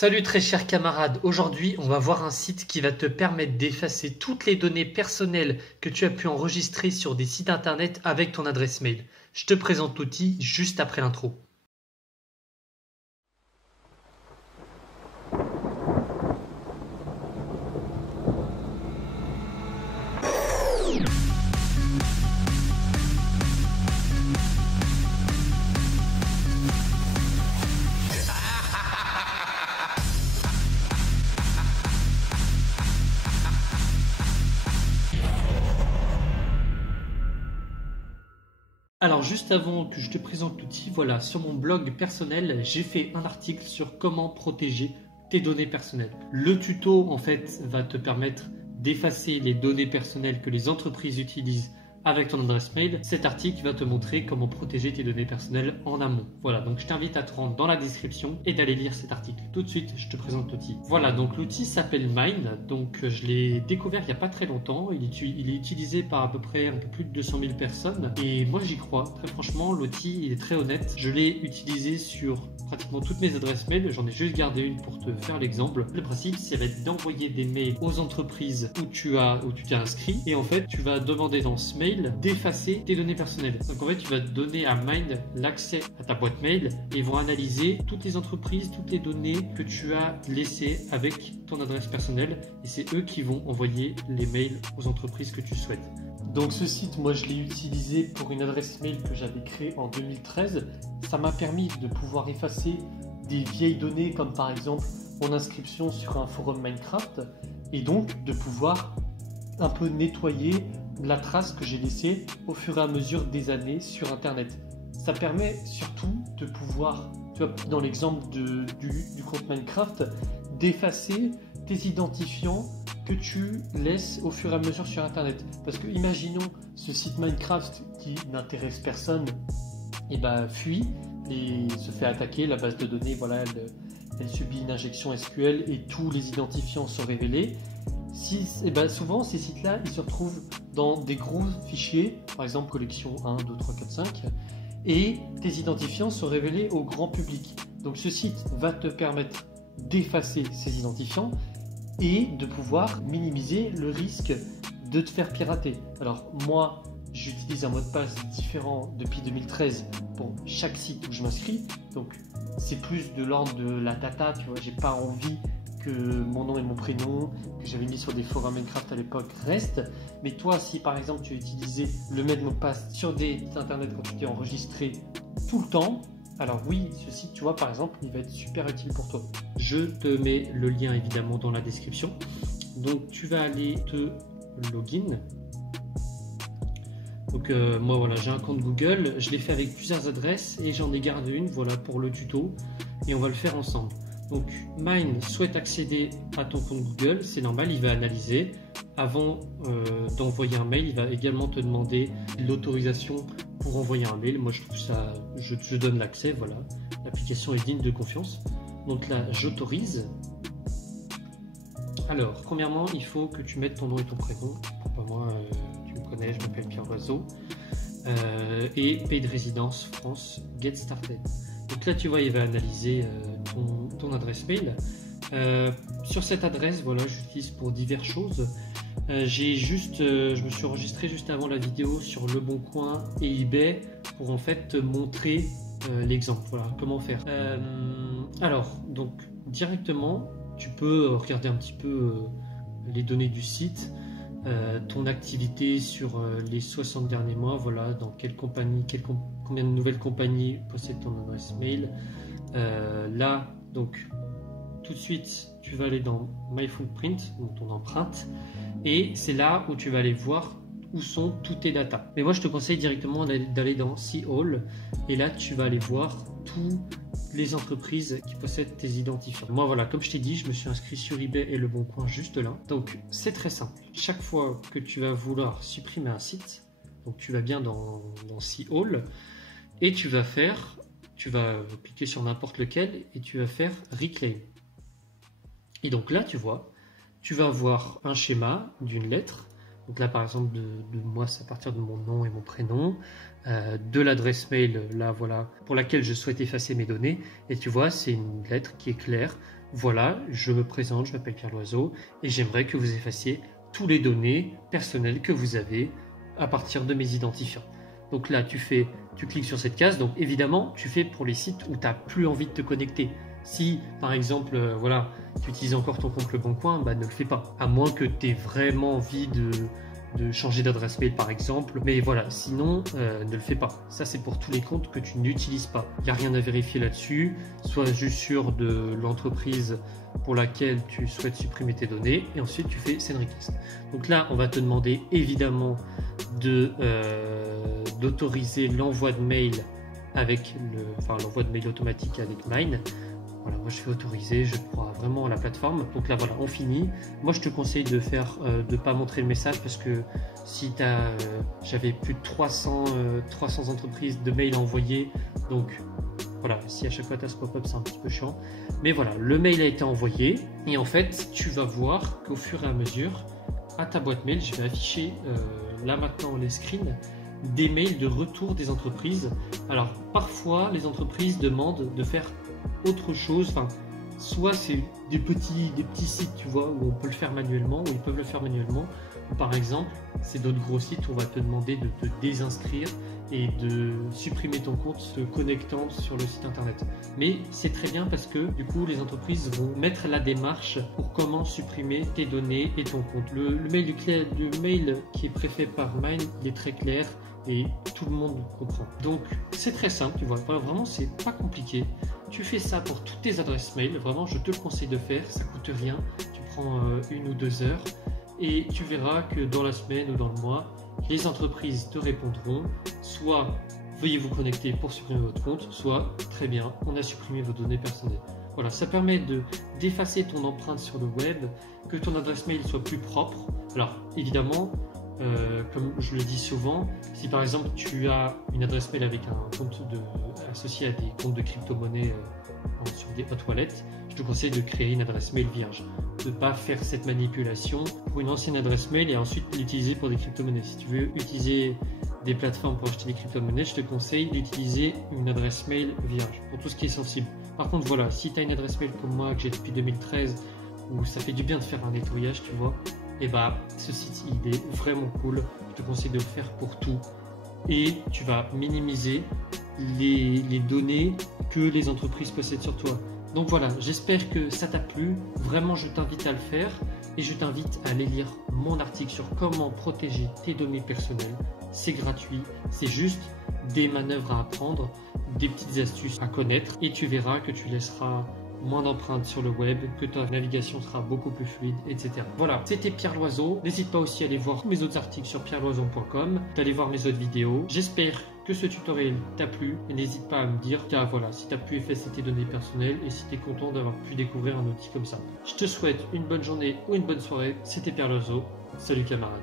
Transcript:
Salut très chers camarades, aujourd'hui on va voir un site qui va te permettre d'effacer toutes les données personnelles que tu as pu enregistrer sur des sites internet avec ton adresse mail. Je te présente l'outil juste après l'intro. Alors juste avant que je te présente l'outil, voilà, sur mon blog personnel, j'ai fait un article sur comment protéger tes données personnelles. Le tuto en fait va te permettre d'effacer les données personnelles que les entreprises utilisent avec ton adresse mail. Cet article va te montrer comment protéger tes données personnelles en amont. Voilà, donc je t'invite à te rendre dans la description et d'aller lire cet article. Tout de suite, je te présente l'outil. Voilà, donc l'outil s'appelle Mine. Donc je l'ai découvert il n'y a pas très longtemps. Il est utilisé par à peu près un peu plus de 200 000 personnes. Et moi, j'y crois. Très franchement, l'outil, il est très honnête. Je l'ai utilisé sur pratiquement toutes mes adresses mail. J'en ai juste gardé une pour te faire l'exemple. Le principe, c'est d'envoyer des mails aux entreprises où tu t'es inscrit. Et en fait, tu vas demander dans ce mail d'effacer tes données personnelles. Donc en fait, tu vas donner à Mind l'accès à ta boîte mail et ils vont analyser toutes les entreprises, toutes les données que tu as laissées avec ton adresse personnelle et c'est eux qui vont envoyer les mails aux entreprises que tu souhaites. Donc ce site, moi je l'ai utilisé pour une adresse mail que j'avais créée en 2013. Ça m'a permis de pouvoir effacer des vieilles données comme par exemple mon inscription sur un forum Minecraft et donc de pouvoir un peu nettoyer la trace que j'ai laissée au fur et à mesure des années sur internet. Ça permet surtout de pouvoir, tu vois, dans l'exemple du compte Minecraft, d'effacer tes identifiants que tu laisses au fur et à mesure sur internet. Parce que imaginons ce site Minecraft qui n'intéresse personne et fuit et se fait attaquer, la base de données, voilà, elle subit une injection SQL et tous les identifiants sont révélés. Souvent ces sites-là, ils se retrouvent dans des gros fichiers, par exemple collection 1, 2, 3, 4, 5, et tes identifiants sont révélés au grand public. Donc ce site va te permettre d'effacer ces identifiants et de pouvoir minimiser le risque de te faire pirater. Alors moi, j'utilise un mot de passe différent depuis 2013 pour chaque site où je m'inscris, donc c'est plus de l'ordre de la data, tu vois, j'ai pas envie que mon nom et mon prénom que j'avais mis sur des forums Minecraft à l'époque restent. Mais toi, si par exemple tu as utilisé le même mot de passe sur des sites internet quand tu t'es enregistré tout le temps, alors oui, ce site, tu vois, par exemple, il va être super utile pour toi. Je te mets le lien évidemment dans la description. Donc tu vas aller te login. Donc moi voilà, j'ai un compte Google, je l'ai fait avec plusieurs adresses et j'en ai gardé une, voilà, pour le tuto et on va le faire ensemble. Donc Mine souhaite accéder à ton compte Google, c'est normal, il va analyser. Avant d'envoyer un mail, il va également te demander l'autorisation pour envoyer un mail. Moi je trouve ça, je donne l'accès, voilà. L'application est digne de confiance. Donc là, j'autorise. Alors, premièrement, il faut que tu mettes ton nom et ton prénom. Moi, tu me connais, je m'appelle Pierre Loiseau. Et pays de résidence, France, get started. Donc là, tu vois, il va analyser ton adresse mail. Sur cette adresse, voilà, j'utilise pour diverses choses. Je me suis enregistré juste avant la vidéo sur Le Bon Coin et eBay pour en fait te montrer l'exemple. Voilà, comment faire. Alors, donc directement, tu peux regarder un petit peu les données du site. Ton activité sur les 60 derniers mois, voilà, dans quelle compagnie, combien de nouvelles compagnies possèdent ton adresse mail. Là, donc, tout de suite, tu vas aller dans My Footprint, donc ton empreinte, et c'est là où tu vas aller voir où sont toutes tes datas. Mais moi, je te conseille directement d'aller dans See All, et là, tu vas aller voir toutes les entreprises qui possèdent tes identifiants. Moi, voilà, comme je t'ai dit, je me suis inscrit sur eBay et Le Bon Coin juste là. Donc, c'est très simple. Chaque fois que tu vas vouloir supprimer un site, donc tu vas bien dans See All, et tu vas cliquer sur n'importe lequel, et tu vas faire Reclaim. Et donc là, tu vois, tu vas avoir un schéma d'une lettre Donc là, par exemple, de moi, c'est à partir de mon nom et mon prénom, de l'adresse mail, là, voilà, pour laquelle je souhaite effacer mes données. Et tu vois, c'est une lettre qui est claire. Voilà, je me présente, je m'appelle Pierre Loiseau et j'aimerais que vous effaciez toutes les données personnelles que vous avez à partir de mes identifiants. Donc là, tu cliques sur cette case. Donc évidemment, tu fais pour les sites où tu n'as plus envie de te connecter. Si, par exemple, voilà, tu utilises encore ton compte Le Bon Coin, bah, ne le fais pas. À moins que tu aies vraiment envie de changer d'adresse mail, par exemple. Mais voilà, sinon, ne le fais pas. Ça, c'est pour tous les comptes que tu n'utilises pas. Il n'y a rien à vérifier là-dessus. Sois juste sûr de l'entreprise pour laquelle tu souhaites supprimer tes données. Et ensuite, tu fais Send Request. Donc là, on va te demander évidemment d'autoriser l'envoi de mail avec l'envoi de mail automatique avec Mine. Voilà, moi je fais autoriser, je crois vraiment à la plateforme. Donc là voilà, on finit. Moi je te conseille de pas montrer le message parce que si j'avais plus de 300 entreprises de mails à envoyer, donc voilà, si à chaque fois tu as ce pop-up, c'est un petit peu chiant. Mais voilà, le mail a été envoyé et en fait tu vas voir qu'au fur et à mesure à ta boîte mail, je vais afficher là maintenant les screens des mails de retour des entreprises. Alors parfois les entreprises demandent de faire autre chose, enfin soit c'est des petits sites, tu vois, où on peut le faire manuellement, où ils peuvent le faire manuellement, ou par exemple c'est d'autres gros sites où on va te demander de te désinscrire et de supprimer ton compte se connectant sur le site internet. Mais c'est très bien parce que du coup les entreprises vont mettre la démarche pour comment supprimer tes données et ton compte. Le mail qui est préfet par Mine, il est très clair et tout le monde comprend. Donc c'est très simple, tu vois, vraiment c'est pas compliqué. Tu fais ça pour toutes tes adresses mail, vraiment je te le conseille de faire, ça coûte rien, tu prends 1 ou 2 heures et tu verras que dans la semaine ou dans le mois, les entreprises te répondront soit veuillez vous connecter pour supprimer votre compte, soit très bien, on a supprimé vos données personnelles. Voilà, ça permet d'effacer ton empreinte sur le web, que ton adresse mail soit plus propre. Alors évidemment, comme je le dis souvent, si par exemple tu as une adresse mail avec un compte associé à des comptes de crypto-monnaie sur des hot wallets, je te conseille de créer une adresse mail vierge, de ne pas faire cette manipulation pour une ancienne adresse mail et ensuite l'utiliser pour des crypto-monnaies. Si tu veux utiliser des plateformes pour acheter des crypto-monnaies, je te conseille d'utiliser une adresse mail vierge pour tout ce qui est sensible. Par contre voilà, si tu as une adresse mail comme moi que j'ai depuis 2013 où ça fait du bien de faire un nettoyage, tu vois, et bah ce site il est vraiment cool, je te conseille de le faire pour tout et tu vas minimiser les données que les entreprises possèdent sur toi. Donc voilà, j'espère que ça t'a plu, vraiment je t'invite à le faire et je t'invite à aller lire mon article sur comment protéger tes données personnelles. C'est gratuit, c'est juste des manœuvres à apprendre, des petites astuces à connaître et tu verras que tu laisseras moins d'empreintes sur le web, que ta navigation sera beaucoup plus fluide, etc. Voilà, c'était Pierre Loiseau. N'hésite pas aussi à aller voir mes autres articles sur pierreloison.com, d'aller voir mes autres vidéos. J'espère que ce tutoriel t'a plu et n'hésite pas à me dire voilà, si tu as pu effacer tes données personnelles et si tu es content d'avoir pu découvrir un outil comme ça. Je te souhaite une bonne journée ou une bonne soirée. C'était Pierre Loiseau. Salut camarades.